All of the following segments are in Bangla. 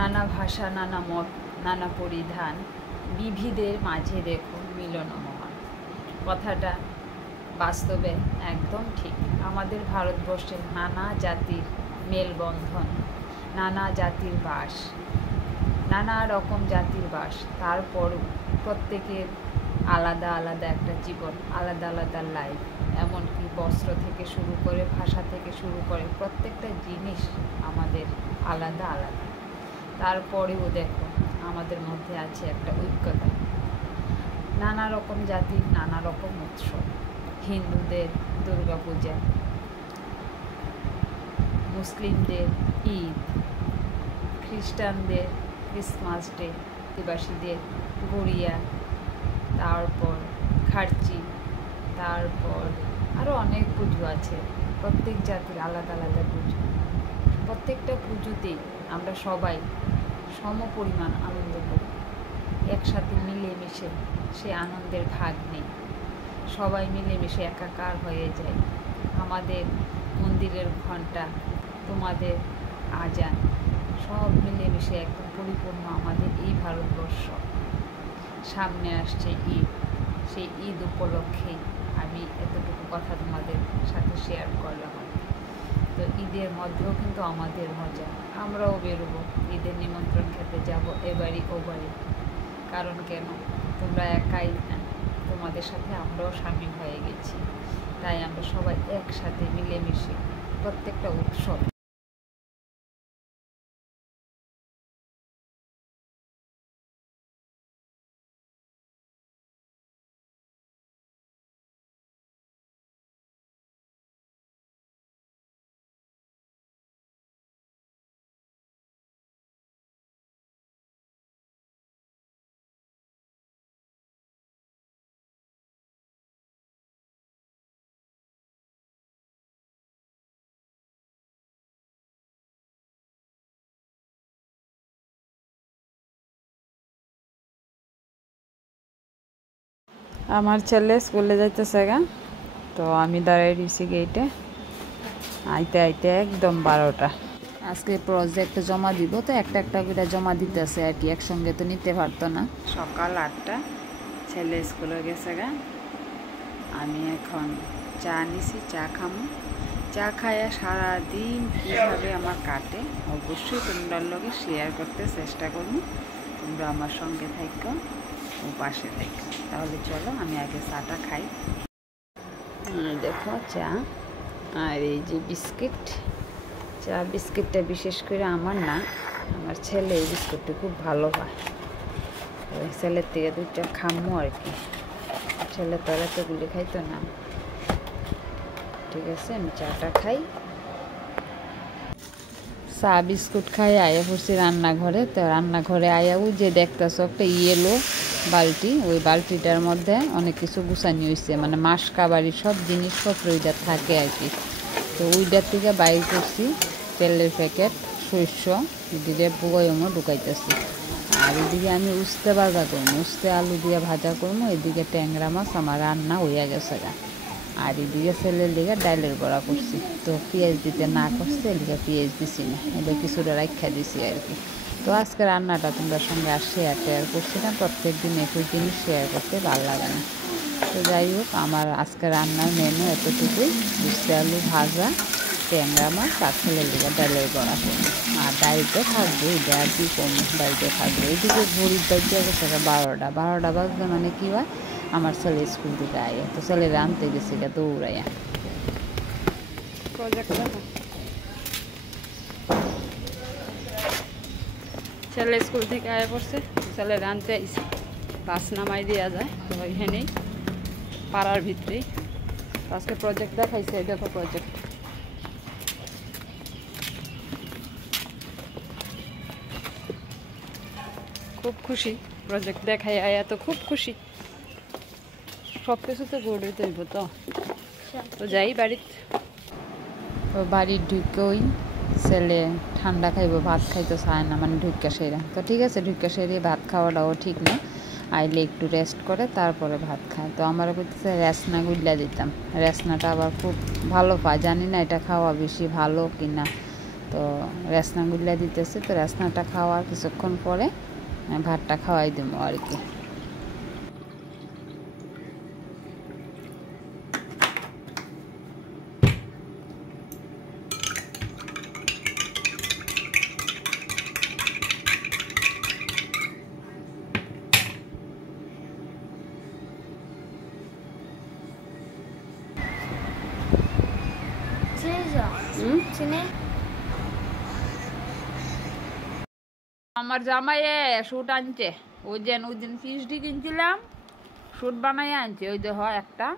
নানা ভাষা, নানা মত, নানা পরিধান, বিবিধের মাঝে দেখো মিলন মহান। কথাটা বাস্তবে একদম ঠিক। আমাদের ভারতবর্ষে নানা জাতির মেলবন্ধন, নানা জাতির বাস, নানা রকম জাতির বাস। তারপরও প্রত্যেকের আলাদা আলাদা একটা জীবন, আলাদা আলাদা লাইফ। এমনকি বস্ত্র থেকে শুরু করে, ভাষা থেকে শুরু করে, প্রত্যেকটা জিনিস আমাদের আলাদা আলাদা। তারপরেও দেখো আমাদের মধ্যে আছে একটা ঐক্যতা। নানা রকম জাতির নানা রকম উৎসব। হিন্দুদের দুর্গা পূজা, মুসলিমদের ঈদ, খ্রিস্টানদের ক্রিসমাস ডে, আদিবাসীদের গড়িয়া, তারপর খার্চি, তারপর আরও অনেক পুজো আছে। প্রত্যেক জাতির আলাদা আলাদা পুজো। প্রত্যেকটা পুজোতেই আমরা সবাই সম পরিমাণ আনন্দ করি। একসাথে মিলেমিশে সে আনন্দের ভাগ নেই। সবাই মিলেমিশে একাকার হয়ে যায়। আমাদের মন্দিরের ঘণ্টা, তোমাদের আজান, সব মিলেমিশে একদম পরিপূর্ণ আমাদের এই ভারতবর্ষ। সামনে আসছে ঈদ। সেই ঈদ উপলক্ষেই আমি এতটুকু কথা তোমাদের সাথে শেয়ার করলাম। তো ঈদের মধ্যেও কিন্তু আমাদের মজা। আমরাও বেরোবো, ঈদের নিমন্ত্রণ খেতে যাব এবারই ও বাড়ি। কারণ কেন, তোমরা একাই না, তোমাদের সাথে আমরাও সামিল হয়ে গেছি। তাই আমরা সবাই একসাথে মিলেমিশে প্রত্যেকটা উৎসব আমার ছেলে স্কুলে যাইতেছে গা, তো আমি দাঁড়াই দিয়েছি গেটে। আইতে আইতে একদম 12টা। আজকে প্রজেক্ট জমা দিব, তো একটা একটা করে জমা দিতেছে আর কি, একসঙ্গে তো নিতে পারতো না। সকাল 8টা, ছেলে স্কুলে গেছে গা। আমি এখন চা নিছি, চা খামো। চা খাইয়া সারাদিন কীভাবে আমার কাটে অবশ্যই তোমরার লগে শেয়ার করতে চেষ্টা করবো। তোমরা আমার সঙ্গে থাকো ও পাশে থাকো। তাহলে চলো আমি আগে চাটা খাই। দেখো চা আর এই যে বিস্কিট। চা বিস্কিটটা বিশেষ করে আমার না, আমার ছেলে এই বিস্কুটটা খুব ভালো পায়। ওই ছেলের থেকে 2টা খামো আর কি। ছেলে তো এতগুলি খাইতো না। ঠিক আছে, আমি চাটা খাই। চা বিস্কুট খাই আয়া পড়ছি রান্নাঘরে। তো রান্নাঘরে আয়াও যে দেখতেছো একটা ইয়েলো বালতি, ওই বালতিটার মধ্যে অনেক কিছু গুছানি হয়েছে, মানে মাসকা বাড়ির সব জিনিসপত্র ওইটা থাকে আর কি। তো ওইটার থেকে বাইর করছি তেলের প্যাকেট, শস্য, এদিকে বয়মও ঢুকাইতেছি। আর এদিকে আমি উস্তে ভাজা করবো, উস্তে আলু দিয়ে ভাজা করবো। এদিকে ট্যাংরা মাছ আমার রান্না হইয়া গেছে গা। আর এদিকে ছেলের দিকে ডাইলের বড়া করছি। তো পেঁয়াজ দিতে না করছে, এদিকে পেঁয়াজ দিছি না, এটা কিছুটা রাখা দিছি আর কি। তো আজকে রান্নাটা তোমরা সঙ্গে আর শেয়ার করছি না। প্রত্যেক দিন একই জিনিস শেয়ার করতে ভালো লাগে না। তো যাই হোক, আমার আজকে রান্নার মেনু এতটুকুই। উস্তে আলু ভাজা, ট্যাংরা মাছ, আর ছেলের দিকে ডাইলের বড়া করবো। আর ডাইলটা থাকবে, এটা আর কি করবো, ডাইলটা থাকবে। এইদিকে ঘড়ির বাজে গেছে 12টা বাজলে মানে কি হয়, আমার ছেলে স্কুল থেকে আয়, তো ছেলেরা আনতে গেছে গা দৌড়াইয়া। ছেলে স্কুল থেকে আয়া পড়ছে, ছেলেরা আনতে আইসে। বাস নামাই দেওয়া যায় তো এখানেই পাড়ার ভিতরেই। আজকে প্রজেক্ট দেখাইছে, দেখো প্রজেক্ট। খুব খুশি, প্রজেক্ট দেখাই আয়া তো খুব খুশি। সব কিছুতে গড়ে তৈব। তো যাই বাড়িতে। তো বাড়ির ঢুকেই ছেলে ঠান্ডা খাইব, ভাত খাইতে চায় না, মানে ঢুকা সেরা। তো ঠিক আছে, ঢুকা সেরে ভাত খাওয়াটাও ঠিক না। আইলে একটু রেস্ট করে তারপরে ভাত খায়। তো আমরা করতেছে রেসনা গুল্লা দিতাম। রেসনাটা আবার খুব ভালো পায়, জানি না এটা খাওয়া বেশি ভালো কি না। তো রাসনা গুল্লা দিতেছে, তো রাসনাটা খাওয়ার কিছুক্ষণ পরে ভাতটা খাওয়াই দেবো আর কি। আমার জামাইয়ে শুট আনছে, ওই দিন পিসডি কিনছিলাম, শুট বানাই আনছে, ওই যে হয় একটা,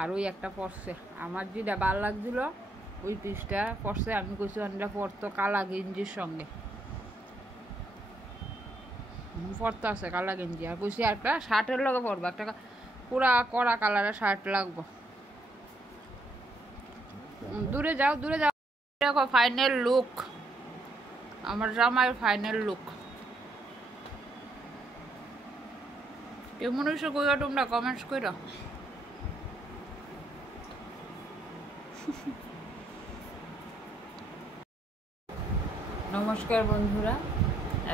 আর ওই একটা পরছে। আমার যেটা ভাল লাগছিল ওই পিসটা পরছে, আমি কইছি অনেকটা পরতো কালা গেঞ্জির সঙ্গে, পরতো আছে কালা গেঞ্জি, আর কইছি একটা শার্টের লগে পরবো, একটা পুরা কড়া কালারের শার্ট লাগবো। দূরে যাও দূরে যাও, দেখো ফাইনাল লুক, আমার জামাইয়ের ফাইনাল লুক কেমন হয়েছে কইরা তোমরা কমেন্টস কইরা। নমস্কার বন্ধুরা,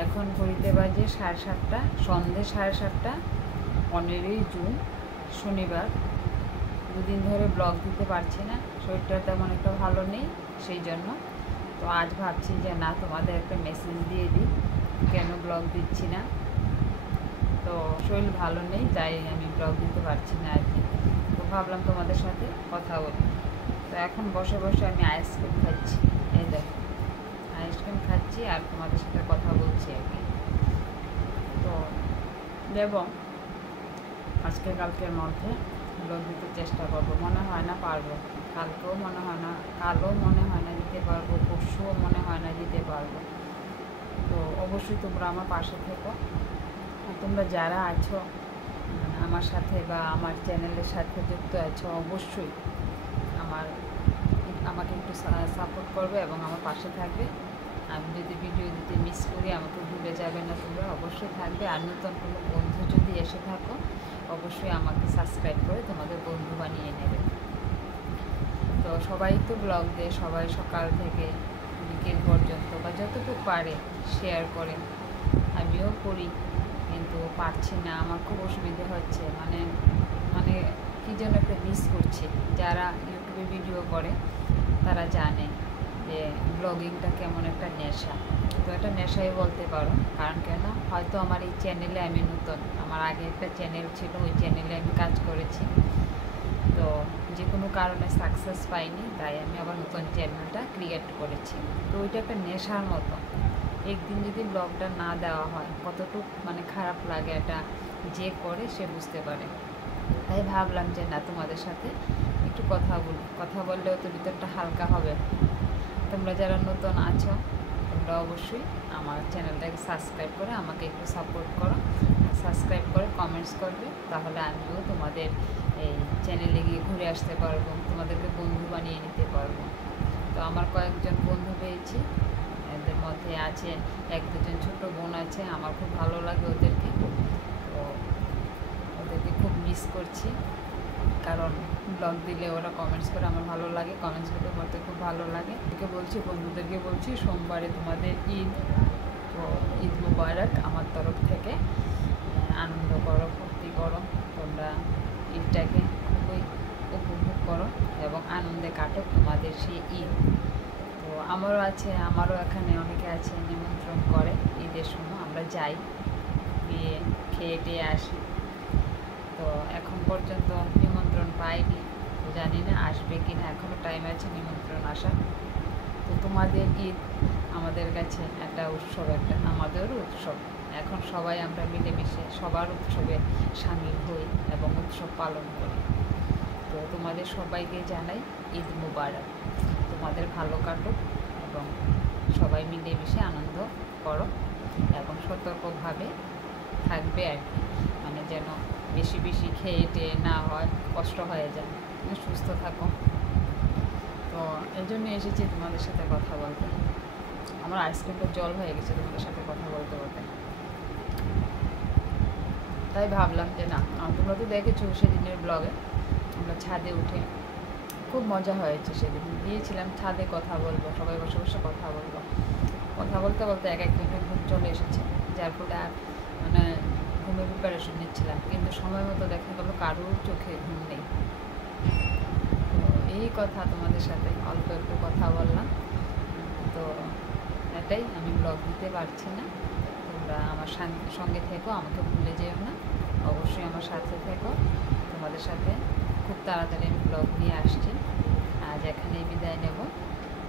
এখন ঘড়িতে বাজে 7:30, সন্ধ্যে 7:30, 15ই জুন শনিবার। দুদিন ধরে ব্লগ দিতে পারছি না, শরীরটা তেমন একটা ভালো নেই, সেই জন্য। তো আজ ভাবছি যে না, তোমাদের একটা মেসেজ দিয়ে দিই, কেন ব্লগ দিচ্ছি না। তো শরীর ভালো নেই, তাই আমি ব্লগ দিতে পারছি না আর কি। তো ভাবলাম তোমাদের সাথে কথা বলি। তো এখন বসে বসে আমি আইসক্রিম খাচ্ছি, এই দেখো আইসক্রিম খাচ্ছি আর তোমাদের সাথে কথা বলছি আর কি। তো এবং আজকে কালকের মধ্যে ব্লগ দিতে চেষ্টা করবো, মনে হয় না পারবো, কালকেও মনে হয় না, কালও মনে হয় না দিতে পারবো, পরশুও মনে হয় না দিতে পারবো। তো অবশ্যই তোমরা আমার পাশে থেকো, তোমরা যারা আছো আমার সাথে বা আমার চ্যানেলের সাথে যুক্ত আছো, অবশ্যই আমাকে একটু সাপোর্ট করবে এবং আমার পাশে থাকবে। আমি যদি ভিডিও দিতে মিস করি আমাকে ভুলে যাবে না তোমরা, অবশ্যই থাকবে। আর নতুন কোনো বন্ধু যদি এসে থাকো, অবশ্যই আমাকে সাবস্ক্রাইব করে তোমাদের বন্ধু বানিয়ে নেবে। তো সবাই তো ব্লগ দেয়, সবাই সকাল থেকে বিকেল পর্যন্ত বা যতটুকু পারে শেয়ার করে, আমিও করি, কিন্তু পারছি না, আমার খুব অসুবিধা হচ্ছে, মানে কী যেন একটা মিস করছি। যারা ইউটিউবে ভিডিও করে তারা জানে যে ব্লগিংটা কেমন একটা নেশা। তো এটা নেশাই বলতে পারো, কারণ কেন, হয়তো আমার এই চ্যানেলে আমি নতুন, আমার আগে একটা চ্যানেল ছিল, ওই চ্যানেলে আমি কাজ করেছি, তো যে কোনো কারণে সাকসেস পাইনি, তাই আমি আবার নতুন চ্যানেলটা ক্রিয়েট করেছি। তো ওইটা একটা নেশার মতো, একদিন যদি ব্লগটা না দেওয়া হয় কতটুকু মানে খারাপ লাগে, এটা যে করে সে বুঝতে পারে। তাই ভাবলাম যে না, তোমাদের সাথে একটু কথা বলি, কথা বললেও তো ভিতরটা হালকা হবে। তোমরা যারা নতুন আছো তোমরা অবশ্যই আমার চ্যানেলটাকে সাবস্ক্রাইব করে আমাকে একটু সাপোর্ট করো, সাবস্ক্রাইব করে কমেন্টস করবে, তাহলে আমিও তোমাদের এই চ্যানেলে গিয়ে ঘুরে আসতে পারবো, তোমাদেরকে বন্ধু বানিয়ে নিতে পারবো। তো আমার কয়েকজন বন্ধু পেয়েছি, এদের মধ্যে আছে 1-2জন ছোটো বোন আছে, আমার খুব ভালো লাগে ওদেরকে, তো ওদেরকে খুব মিস করছি, কারণ ব্লগ দিলে ওরা কমেন্টস করে, আমার ভালো লাগে, কমেন্টসগুলো করতে খুব ভালো লাগে। ওকে বলছি, বন্ধুদেরকে বলছি, সোমবারে তোমাদের ঈদ, তো ঈদ মুবারক আমার তরফ থেকে, আনন্দ করো, ফুর্তি করো, তোমরা ঈদটাকে খুবই উপভোগ করো এবং আনন্দে কাটো তোমাদের সেই ঈদ। তো আমারও এখানে অনেকে আছে নিমন্ত্রণ করে, ঈদের সময় আমরা যাই, গিয়ে খেয়ে টেয়ে আসি। তো এখন পর্যন্ত নিমন্ত্রণ পাইনি, তো জানি না আসবে কি না, এখনও টাইম আছে নিমন্ত্রণ আসার। তো তোমাদের ঈদ আমাদের কাছে একটা উৎসব, একটা আমাদেরও উৎসব। এখন সবাই আমরা মিলেমিশে সবার উৎসবে সামিল হই এবং উৎসব পালন করি। তো তোমাদের সবাইকে জানাই ঈদ মুবারক, তোমাদের ভালো কাটুক এবং সবাই মিলেমিশে আনন্দ করো এবং সতর্কভাবে থাকবে আর কি, মানে যেন বেশি বেশি খেয়ে টেয়ে না হয়, কষ্ট হয়ে যায়, তুমি সুস্থ থাকো। তো এই জন্য এসেছি তোমাদের সাথে কথা বলতে। আমার আইসক্রিমটা জল হয়ে গেছে তোমাদের সাথে কথা বলতে বলতে, তাই ভাবলাম যে না, তোমরা তো দেখেছো সেদিনের ব্লগে আমরা ছাদে উঠে খুব মজা হয়েছে সেদিন। গিয়েছিলাম ছাদে, কথা বলবো, সবাই বসে বসে কথা বলবো। কথা বলতে বলতে এক একজনের ঘুম চলে এসেছে, যার ফলে আর মানে ঘুমের প্রিপারেশন নিচ্ছিলাম, কিন্তু সময় মতো দেখা গেলো কারোর চোখে ঘুম নেই। তো এই কথা তোমাদের সাথে অল্প একটু কথা বললাম। তো এটাই, আমি ব্লগ দিতে পারছি না। তোমরা আমার সঙ্গে থেকো, আমাকে ভুলে যেও না, অবশ্যই আমার সাথে থেকো। তোমাদের সাথে খুব তাড়াতাড়ি আমি ব্লগ নিয়ে আসছি। আজ এখানেই বিদায় নেব।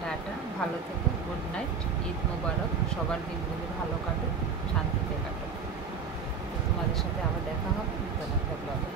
টাটা, ভালো থেকো, গুড নাইট, ঈদ মোবারক, সবার দিনগুলো ভালো কাটুক, শান্তিতে কাটুক। তো তোমাদের সাথে আবার দেখা হবে নতুন একটা ব্লগে।